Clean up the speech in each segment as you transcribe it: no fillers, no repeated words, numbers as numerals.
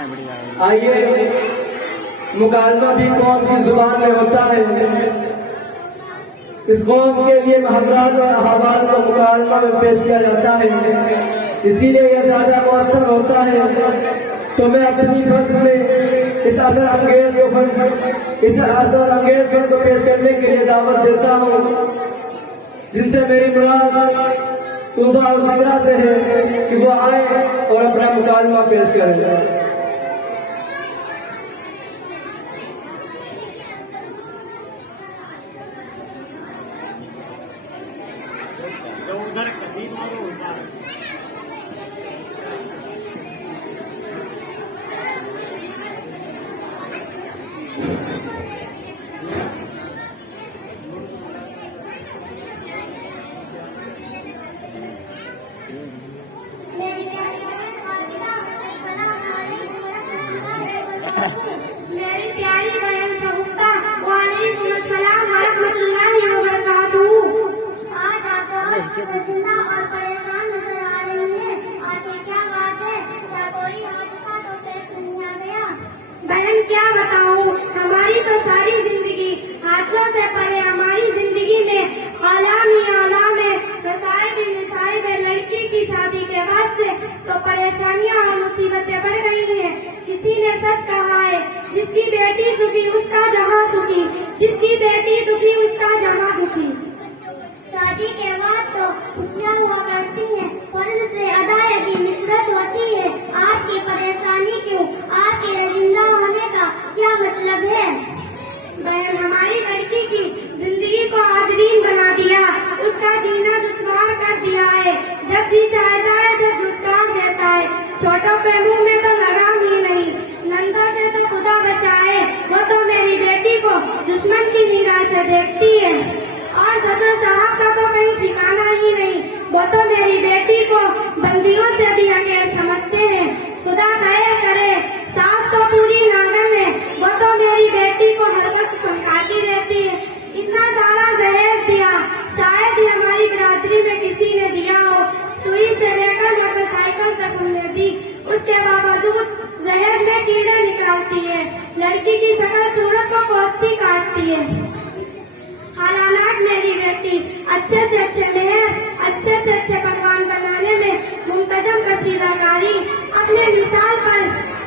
आइए, मुकालमा भी कौम की जुबान में होता है। इस कौम के लिए महराज और अहवाल को मुकालमा में पेश किया जाता है, इसीलिए यह ज्यादा मुअत्तर होता है। तो मैं अपनी फर्ज में इस असर अंगेज को पेश करने के लिए दावत देता हूँ, जिनसे मेरी मुराद तूबा और जिक्रा से है कि वो आए और अपना मुकालमा पेश करें। मेरी प्यारी बहन शगुफ्ता, वालेकुम अस्सलाम व रहमतुल्लाहि व बरकातुहू। आज आप परेशान और परेशान नजर आ रही हैं। आखिर क्या बात है? क्या कोई हादसा तो पेश नहीं आ गया? बहन क्या बताऊं, हमारी तो सारी जिंदगी हादसों से परे हमारी जिंदगी में आलाम ही आलाम है। मसाइब है। लड़की की शादी के बाद से तो परेशानियां और मुसीबतें बढ़ गई हैं। किसी ने सच कहा है, जिसकी बेटी सुखी उसका जहां सुखी, जिसकी बेटी दुखी उसका जहां दुखी। शादी के बाद तो खुशियां हुआ करती हैं, फर्ज से अदायगी निस्बत होती है। आपकी परेशानी क्यों? आपके जिंदा होने का क्या मतलब है? बहन, हमारी लड़की की जिंदगी को आजरीन बना दिया, उसका जीना दुश्वार कर दिया है। जब जी चाहता है जब दुत्कार देता है। छोटों के मुंह में तो लगाम ही नहीं, नंदा से तो खुदा बचाए। वो तो मेरी बेटी को दुश्मन की निगाह से देखती है, और ससुर साहब का तो कहीं ठिकाना ही नहीं। वो तो मेरी बेटी को बंदियों से भी अकेल समझते हैं। खुदा खैर करे, सास तो पूरी नागन है। वो तो मेरी बेटी को हर वक्त समझाती रहती है। इतना सारा दहेज दिया, शायद ही हमारी बिरादरी में किसी ने दिया हो। सुई से लेकर मोटरसाइकिल तक उन्होंने दी, उसके बावजूद जहर में कीड़े निकालती है। लड़की की शकल सूरत को कोसती काटती है। हालांकि मेरी बेटी अच्छे से अच्छे मेहर, अच्छे से अच्छे पकवान बनाने में मुंतजम कशीदाकारी, अपने मिसाल पर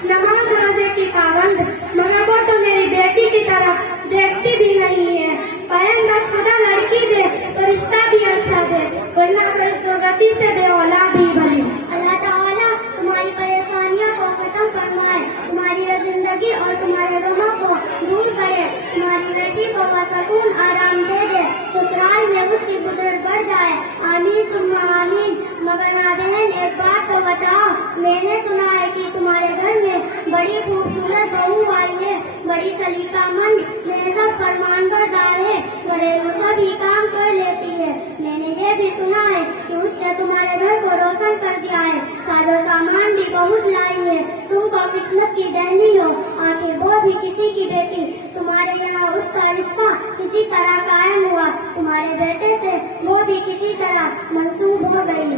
नमाज रोजे की पाबंद, मगर वो तो मेरी बेटी की तरफ देखती भी नहीं है। बहन, बस खुदा लड़की दे तो रिश्ता भी अच्छा दे, वरना तो इस दुर्गति से बेऔलाद ही भली। अल्लाह ताला तुम्हारी परेशानियों को खत्म फरमाए, तुम्हारी जिंदगी और तुम्हारे गमों को दूर करे, तुम्हारी बेटी को सुकून आराम दे दे, ससुराल में उसकी बुजुर्ग बढ़ जाए। आमीन तुम आमीन। मगर माँ बहन, एक बात तो बताओ, मैंने सुना है कि तुम्हारे घर में बड़ी खूबसूरत बहू आई है, बड़ी सलीकामंद, मेहनत फरमानबरदार है, घरेलू सभी काम कर लेती है। मैंने ये भी सुना है कि उसने तुम्हारे घर को रोशन कर दिया है, साजो सामान भी बहुत लाई है। तुमको किस्मत की देनी हो, आखिर वो भी किसी की बेटी। तुम्हारे यहाँ उसका रिश्ता किसी तरह कायम हुआ, तुम्हारे बेटे से वो भी किसी तरह मंसूब हो गई।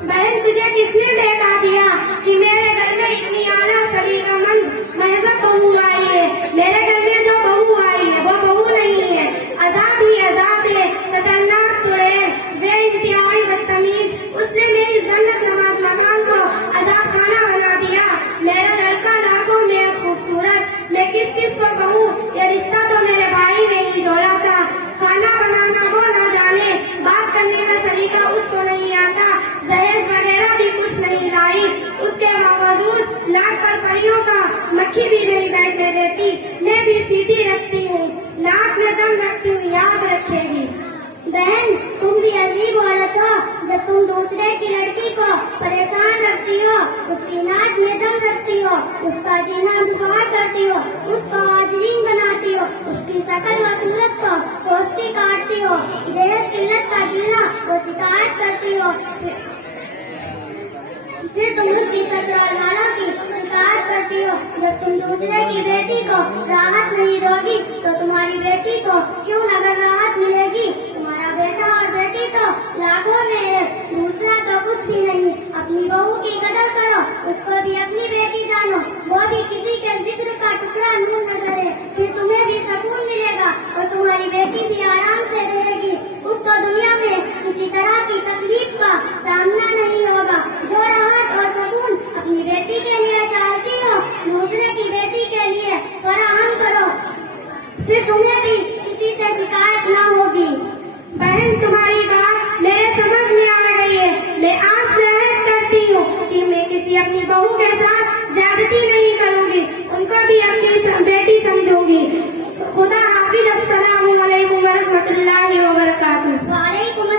बहन, तुझे किसने बेटा दिया कि मेरे घर में इतनी आला सलीकामंद महजब बहू आई है? मेरे घर में जो बहू आई है वो बहू नहीं है, अजाब ही अजाब है। खतरनाक चुड़ैल, बेइंतहाई बदतमीज, उसने मेरी जन्नत नमाज मकान को अजाब खाना बना दिया। मेरा लड़का लाखों में खूबसूरत, मैं किस किस को कहूँ? ये रिश्ता तो मेरे भाई ने ही जोड़ा था। खाना बनाना वो न जाने, बात करने का सलीका उसको नहीं आता, दहेज वगैरह भी कुछ नहीं लाई। उसके बावजूद नाक पर परियों का मक्खी भी नहीं बैठने देती। मैं भी सीधी रखती हूँ, नाक में दम रखती हूँ, याद रखेगी। बहन, तुम भी अजीब औरत हो, जब तुम दूसरे की लड़की को परेशान रखती हो, उसकी नाक में दम रखती हो, उसका जीना दुश्वार करती हो, उसको आजरीन बनाती हो, उसकी शकल व सूरत को कोसती काटती हो, दहेज किल्लत का गिला वो शिकायत करती हो, फिर तुम उसकी ससुराल वालों की शिकायत करती हो। जब तुम दूसरे की बेटी को राहत नहीं दोगी तो तुम्हारी बेटी को क्यों अगर राहत मिलेगी? तुम्हारा बेटा और बेटी तो लाखों में है, दूसरा तो कुछ भी नहीं। अपनी बहू की कदर करो, उसको भी अपनी बेटी जानो, वो भी किसी से शिकायत न होगी। बहन, तुम्हारी बात मेरे समझ में आ गई है। मैं आज से अहद करती हूँ कि मैं किसी अपनी बहू के साथ ज्यादती नहीं करूँगी, उनको भी अपनी बेटी समझूंगी। खुदा हाफिज। अस्सलामु अलैकुम व रहमतुल्लाहि व बरकातुहू। वालेकुम